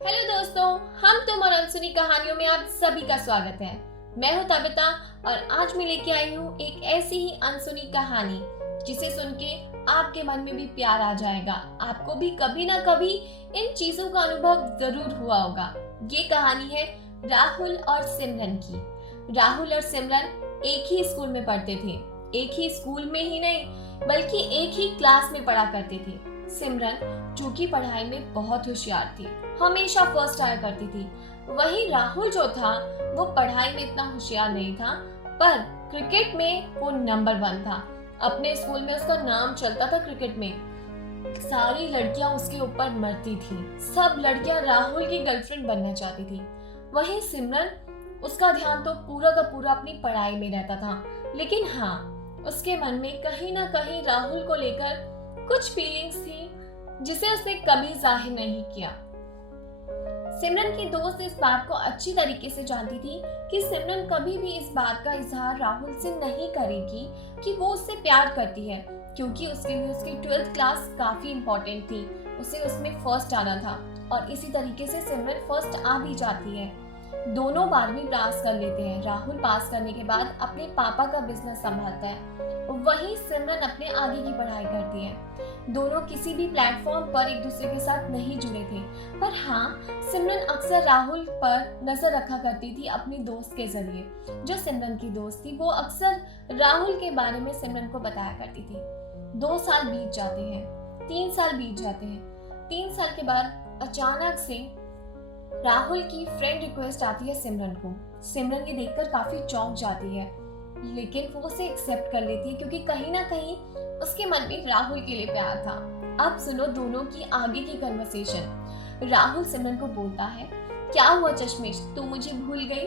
Hello दोस्तों, हम तुम और अनसुनी कहानियों में आप सभी का स्वागत है। मैं हूं तबिता और आज मैं लेके आई हूं एक ऐसी ही अनसुनी कहानी जिसे सुन के आपके मन में भी प्यार आ जाएगा। आपको भी कभी ना कभी इन चीजों का अनुभव जरूर हुआ होगा। ये कहानी है राहुल और सिमरन की। राहुल और सिमरन एक ही स्कूल में पढ़ते थे। एक ही स्कूल में ही नहीं बल्कि एक ही क्लास में पढ़ा करते थे। सिमरन जो कि पढ़ाई में बहुत होशियार थी, हमेशा फर्स्ट आया करती थी। वही राहुल जो था वो पढ़ाई में इतना होशियार नहीं था, पर क्रिकेट में वो नंबर 1 था। अपने स्कूल में उसका नाम चलता था क्रिकेट में। सारी लड़कियां उसके ऊपर मरती थी। सब लड़कियां राहुल की गर्लफ्रेंड बनना चाहती थी। वहीं सिमरन, उसका ध्यान तो पूरा का पूरा अपनी पढ़ाई में रहता था। लेकिन हाँ, उसके मन में कहीं ना कहीं राहुल को लेकर कुछ फीलिंग्स थी जिसे उसने कभी जाहिर नहीं किया। सिमरन की दोस्त इस बात को अच्छी तरीके से जानती थी कि सिमरन कभी भी इस बात का इजहार राहुल से नहीं करेगी कि वो उससे प्यार करती है, क्योंकि उसके लिए उसकी 12th क्लास काफी इंपॉर्टेंट थी। उसे उसमें फर्स्ट आना था और इसी तरीके से सिमरन फर्स्ट आ भी जाती है। दोनों 12वीं पास कर लेते हैं। राहुल पास करने के बाद अपने पापा का बिजनेस संभालता है, वहीं सिमरन अपने आगे की पढ़ाई करती है। दोनों किसी भी प्लेटफॉर्म पर एक दूसरे के साथ नहीं जुड़े थे, पर हाँ, सिमरन अक्सर राहुल पर नजर रखा करती थी अपनी दोस्त के जरिए। जो सिमरन की दोस्त थी वो अक्सर राहुल के बारे में सिमरन को बताया करती थी। 2 साल बीत जाते हैं, 3 साल बीत जाते हैं। 3 साल के बाद अचानक से राहुल की फ्रेंड रिक्वेस्ट आती है सिमरन को। सिमरन ये देखकर काफी चौंक जाती है, लेकिन वो उसे एक्सेप्ट कर लेती है क्योंकि कहीं ना कहीं उसके मन में राहुल के लिए प्यार था। अब सुनो दोनों की आगे की कन्वर्सेशन। राहुल सिमरन को बोलता है, क्या हुआ चश्मिश, तू मुझे भूल गई?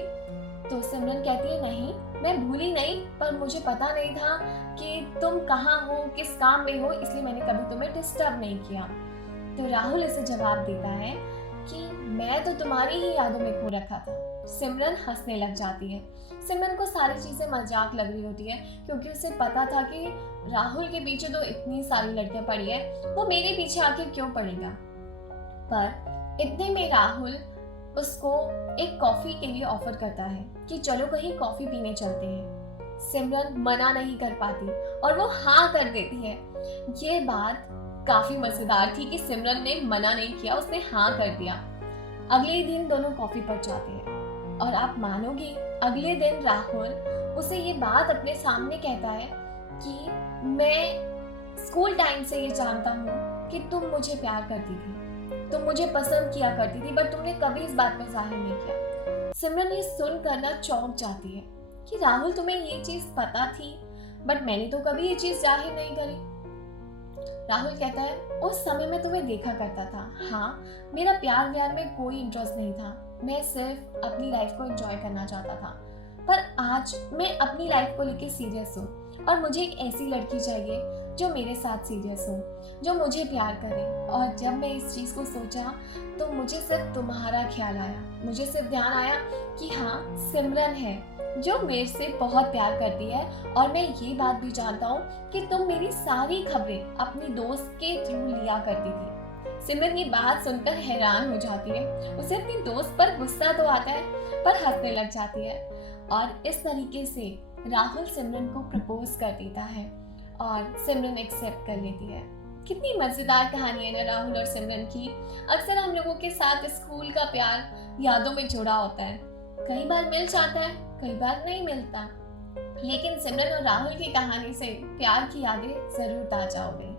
तो सिमरन कहती है, नहीं, मैं भूली नहीं, पर मुझे पता नहीं था कि तुम कहाँ हो, किस काम में हो, इसलिए मैंने कभी तुम्हें डिस्टर्ब नहीं किया। तो राहुल इसे जवाब देता है कि मैं तो तुम्हारी ही यादों में खो रखा था। सिमरन हंसने लग जाती है। सिमरन को सारी चीजें मजाक लग रही होती है, क्योंकि उसे पता था कि राहुल के पीछे तो इतनी सारी लड़कियां पड़ी है, वो मेरे पीछे आके क्यों पड़ेगा। पर इतने में राहुल उसको एक कॉफी के लिए ऑफर करता है कि चलो कहीं कॉफी पीने चलते हैं। सिमरन मना नहीं कर पाती और वो हाँ कर देती है। ये बात काफी मजेदार थी कि सिमरन ने मना नहीं किया, उसने हाँ कर दिया। अगले ही दिन दोनों कॉफी पर जाते हैं और आप मानोगे, अगले दिन राहुल उसे ये बात अपने सामने कहता है कि मैं स्कूल टाइम से ये जानता हूँ कि तुम मुझे प्यार करती थी, तुम मुझे पसंद किया करती थी, बट तुमने कभी इस बात को जाहिर नहीं किया। सिमरन ये सुनकर ना चौंक जाती है कि राहुल, तुम्हें ये चीज पता थी, बट मैंने तो कभी ये चीज जाहिर नहीं करी। राहुल कहता है, उस समय मैं तुम्हें देखा करता था। हाँ, मेरा प्यार व्यार में कोई इंटरेस्ट नहीं था, मैं सिर्फ अपनी लाइफ को एंजॉय करना चाहता था। पर आज मैं अपनी लाइफ को लेके सीरियस हूँ और मुझे एक ऐसी लड़की चाहिए जो मेरे साथ सीरियस हो, जो मुझे प्यार करे। और जब मैं इस चीज़ को सोचा तो मुझे सिर्फ तुम्हारा ख्याल आया। मुझे सिर्फ ध्यान आया कि हाँ, सिमरन है जो मेरे से बहुत प्यार करती है, और मैं ये बात भी जानता हूँ कि तुम मेरी सारी खबरें अपनी दोस्त के थ्रू लिया करती थी। सिमरन ये बात सुनकर हैरान हो जाती है। उसे अपनी दोस्त पर गुस्सा तो आता है, पर हंसने लग जाती है। और इस तरीके से राहुल सिमरन को प्रपोज कर देता है और सिमरन एक्सेप्ट कर लेती है। कितनी मजेदार कहानी है ना राहुल और सिमरन की। अक्सर हम लोगों के साथ स्कूल का प्यार यादों में जुड़ा होता है, कई बार मिल जाता है, कई बार नहीं मिलता, लेकिन सिमरन और राहुल की कहानी से प्यार की यादें जरूर ताजा हो गई।